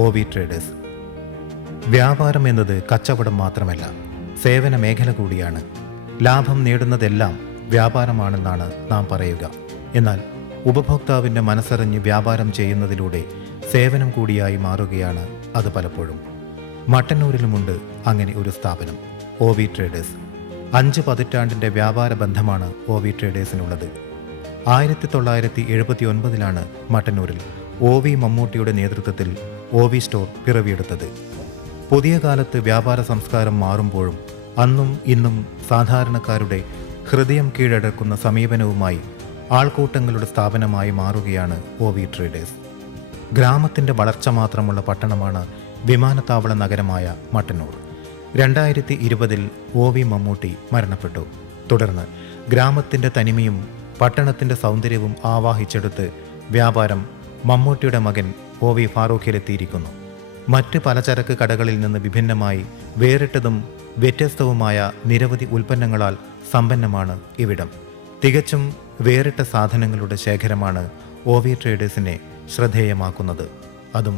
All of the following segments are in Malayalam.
OV traders. വ്യാപാരം എന്നത് കച്ചവടം മാത്രമല്ല, സേവന മേഖല കൂടിയാണ്. ലാഭം നേടുന്നതെല്ലാം വ്യാപാരമാണെന്നാണ് നാം പറയുക. എന്നാൽ ഉപഭോക്താവിൻ്റെ മനസ്സറിഞ്ഞ് വ്യാപാരം ചെയ്യുന്നതിലൂടെ സേവനം കൂടിയായി മാറുകയാണ് അത് പലപ്പോഴും. മട്ടന്നൂരിലുമുണ്ട് അങ്ങനെ ഒരു സ്ഥാപനം, OV ട്രേഡേഴ്സ്. 5 പതിറ്റാണ്ടിൻ്റെ വ്യാപാര ബന്ധമാണ് OV ട്രേഡേഴ്സിനുള്ളത്. 1979 മട്ടന്നൂരിൽ OV മമ്മൂട്ടിയുടെ നേതൃത്വത്തിൽ OV സ്റ്റോർ പിറവിയെടുത്തത്. പുതിയ കാലത്ത് വ്യാപാര സംസ്കാരം മാറുമ്പോഴും അന്നും ഇന്നും സാധാരണക്കാരുടെ ഹൃദയം കീഴടക്കുന്ന സമീപനവുമായി ആൾക്കൂട്ടങ്ങളുടെ സ്ഥാപനമായി മാറുകയാണ് OV ട്രേഡേഴ്സ്. ഗ്രാമത്തിൻ്റെ വളർച്ച മാത്രമുള്ള പട്ടണമാണ് വിമാനത്താവള നഗരമായ മട്ടന്നൂർ. 2020 OV മമ്മൂട്ടി മരണപ്പെട്ടു. തുടർന്ന് ഗ്രാമത്തിൻ്റെ തനിമയും പട്ടണത്തിൻ്റെ സൗന്ദര്യവും ആവാഹിച്ചെടുത്ത് വ്യാപാരം മമ്മൂട്ടിയുടെ മകൻ OV ഫാറൂഖിലെത്തിയിരിക്കുന്നു. മറ്റ് പലചരക്ക് കടകളിൽ നിന്ന് വിഭിന്നമായി വേറിട്ടതും വ്യത്യസ്തവുമായ നിരവധി ഉൽപ്പന്നങ്ങളാൽ സമ്പന്നമാണ് ഇവിടം. തികച്ചും വേറിട്ട സാധനങ്ങളുടെ ശേഖരമാണ് OV ട്രേഡേഴ്സിനെ ശ്രദ്ധേയമാക്കുന്നത്. അതും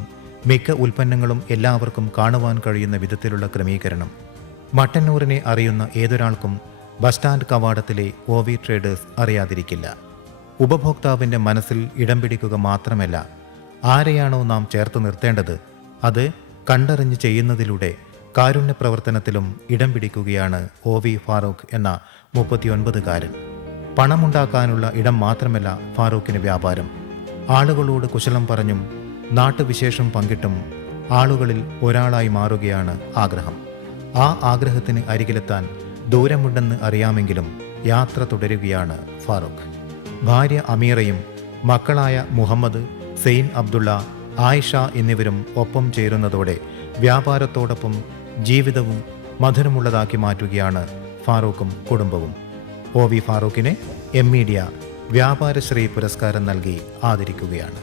മിക്ക ഉൽപ്പന്നങ്ങളും എല്ലാവർക്കും കാണുവാൻ കഴിയുന്ന വിധത്തിലുള്ള ക്രമീകരണം. മട്ടന്നൂരിനെ അറിയുന്ന ഏതൊരാൾക്കും ബസ് സ്റ്റാൻഡ് കവാടത്തിലെ OV ട്രേഡേഴ്സ് അറിയാതിരിക്കില്ല. ഉപഭോക്താവിൻ്റെ മനസ്സിൽ ഇടം പിടിക്കുക മാത്രമല്ല, ആരെയാണോ നാം ചേർത്ത് നിർത്തേണ്ടത് അത് കണ്ടറിഞ്ഞ് ചെയ്യുന്നതിലൂടെ കാരുണ്യ പ്രവർത്തനത്തിലും ഇടം പിടിക്കുകയാണ് OV ഫാറൂഖ് എന്ന 39-കാരൻ. പണമുണ്ടാക്കാനുള്ള ഇടം മാത്രമല്ല ഫാറൂഖിന് വ്യാപാരം. ആളുകളോട് കുശലം പറഞ്ഞും നാട്ടുവിശേഷം പങ്കിട്ടും ആളുകളിൽ ഒരാളായി മാറുകയാണ് ആഗ്രഹം. ആ ആഗ്രഹത്തിന് അരികിലെത്താൻ ദൂരമുണ്ടെന്ന് അറിയാമെങ്കിലും യാത്ര തുടരുകയാണ് ഫാറൂഖ്. ഭാര്യ അമീറയും മക്കളായ മുഹമ്മദ്, സെയിൻ അബ്ദുള്ള, ആയിഷ എന്നിവരും ഒപ്പം ചേരുന്നതോടെ വ്യാപാരത്തോടൊപ്പം ജീവിതവും മധുരമുള്ളതാക്കി മാറ്റുകയാണ് ഫാറൂഖും കുടുംബവും. OV ഫാറൂഖിനെ M മീഡിയ വ്യാപാരശ്രീ പുരസ്കാരം നൽകി ആദരിക്കുകയാണ്.